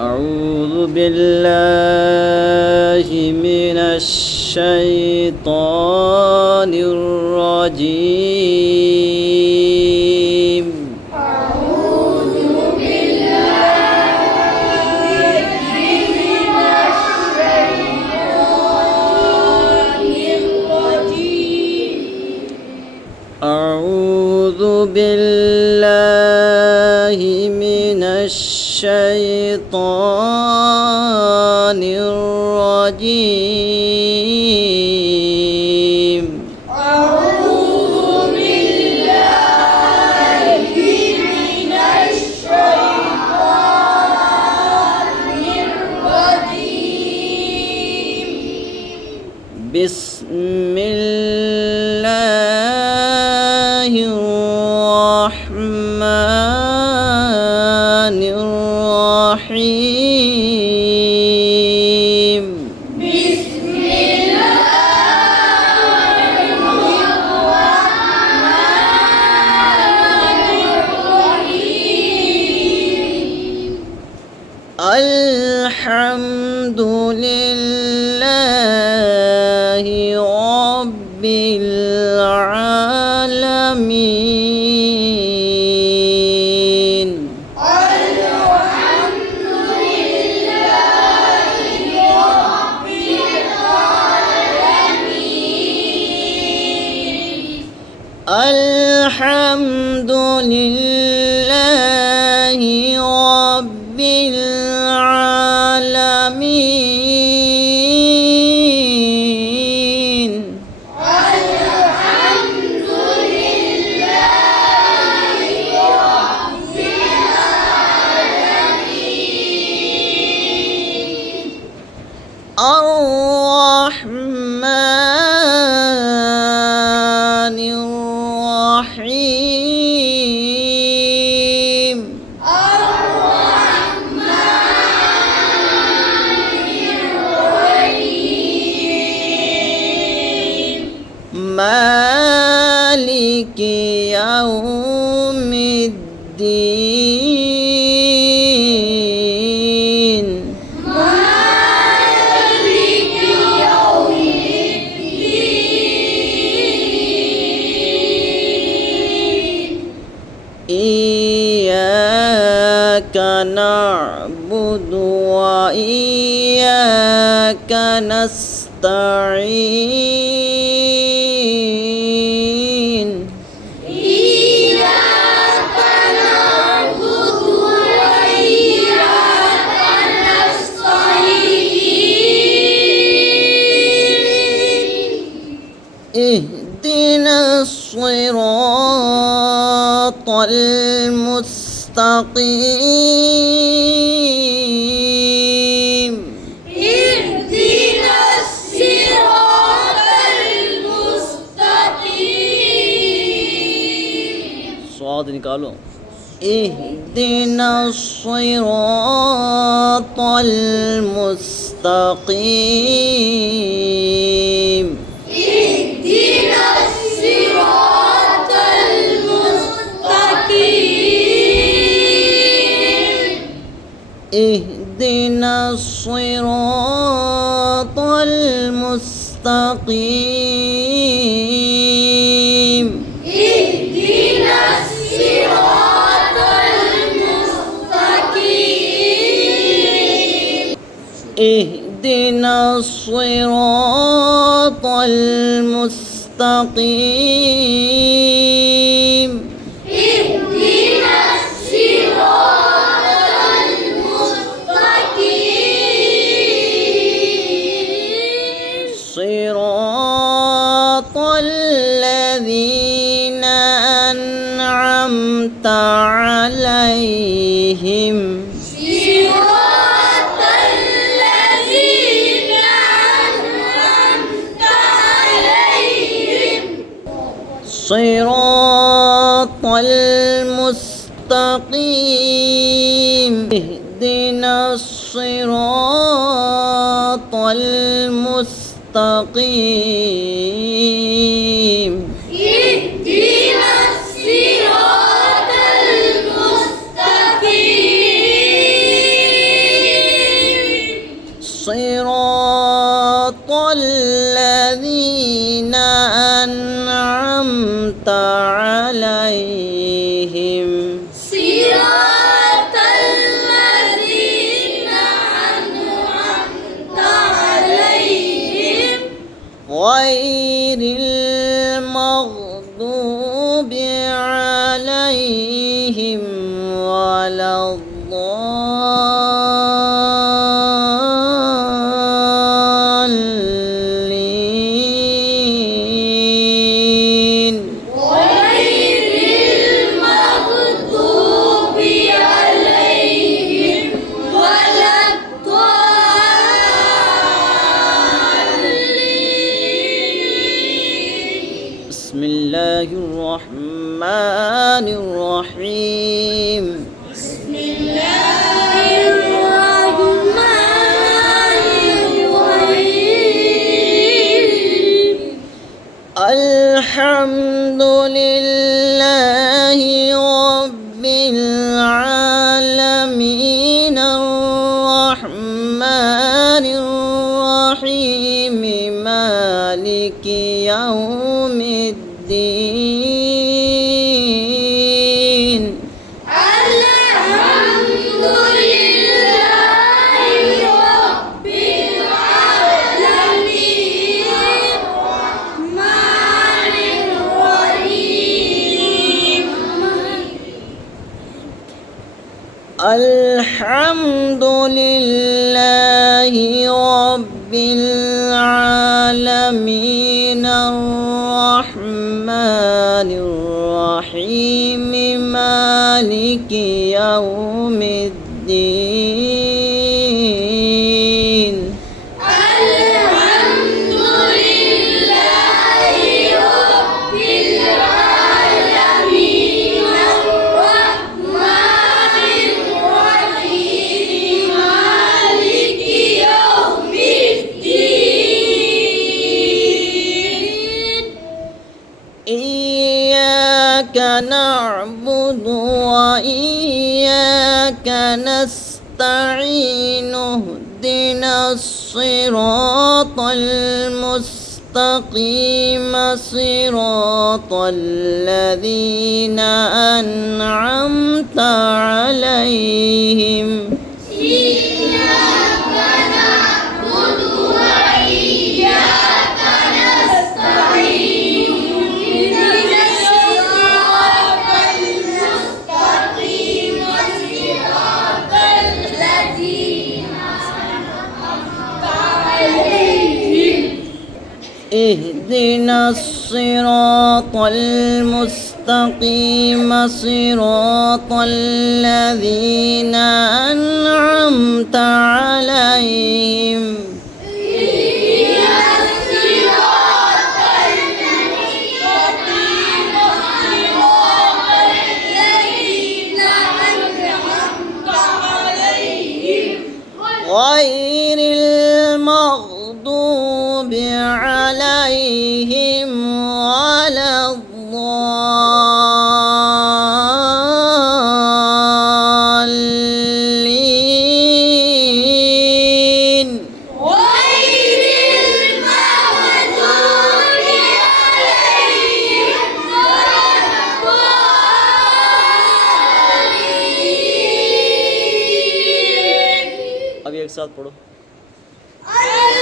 أعوذ بالله من الشيطان الرجيم. أعوذ بالله من الشيطان الرجيم. أعوذ بالله من الشيطان الرجيم. أعوذ بالله من الشيطان الرجيم. بسم الله الرحمن الرحيم. بسم الله الرحمن الرحيم. الحمد لله رب العالمين. الحمد لله رب العالمين. الحمد لله رب العالمين. الحمد لله رب العالمين. الرحمن الرحيم. مالك يوم الدين. مالك يوم الدين. إياك نعبد وإياك نستعين. إياك نعبد وإياك نستعين. اهدنا الصراط المستقيم. اهدنا الصراط المستقيم. स्वाद निकालो. اهدنا الصراط المستقيم. اهدنا الصراط المستقيم. اهدنا الصراط المستقيم. اهدنا الصراط المستقيم. اهدنا الصراط المستقيم. اهدنا الصراط المستقيم. صراط الذين أنعمت عليهم. صراط الذين أنعمت عليهم. صراط المستقيم. اهدنا الصراط المستقيم. اهدنا الصراط المستقيم. صراط الذين أنعمت عليهم صراط الذين أنعمت عليهم غير المغضوب عليهم ولا الضالين غير المغضوب عليهم ولا الضالين بسم الله الرحمن الرحيم بسم الله الرحمن الرحيم الحمد لله رب العالمين الرحمن الرحيم مالك يوم الدين الحمد لله رب العالمين الرحمن الرحيم الحمد لله رب العالمين الرحمن الرحيم مالك يوم الدين الحمد لله رب العالمين الرحمن الرحيم مالك يوم الدين إياك نعبد وإياك نستعين اهدنا الصراط المستقيم صراط الذين أنعمت عليهم إياك نعبد وإياك نستعين اهدنا الصراط المستقيم صراط الذين أنعمت عليهم اهدنا الصراط المستقيم صراط الذين أنعمت عليهم اهدنا الصراط المستقيم صراط الذين أنعمت عليهم غير المغضوب عليهم ولا الضالين غير المغضوب عليهم ولا الضالين अब एक साथ पढ़ो الحمد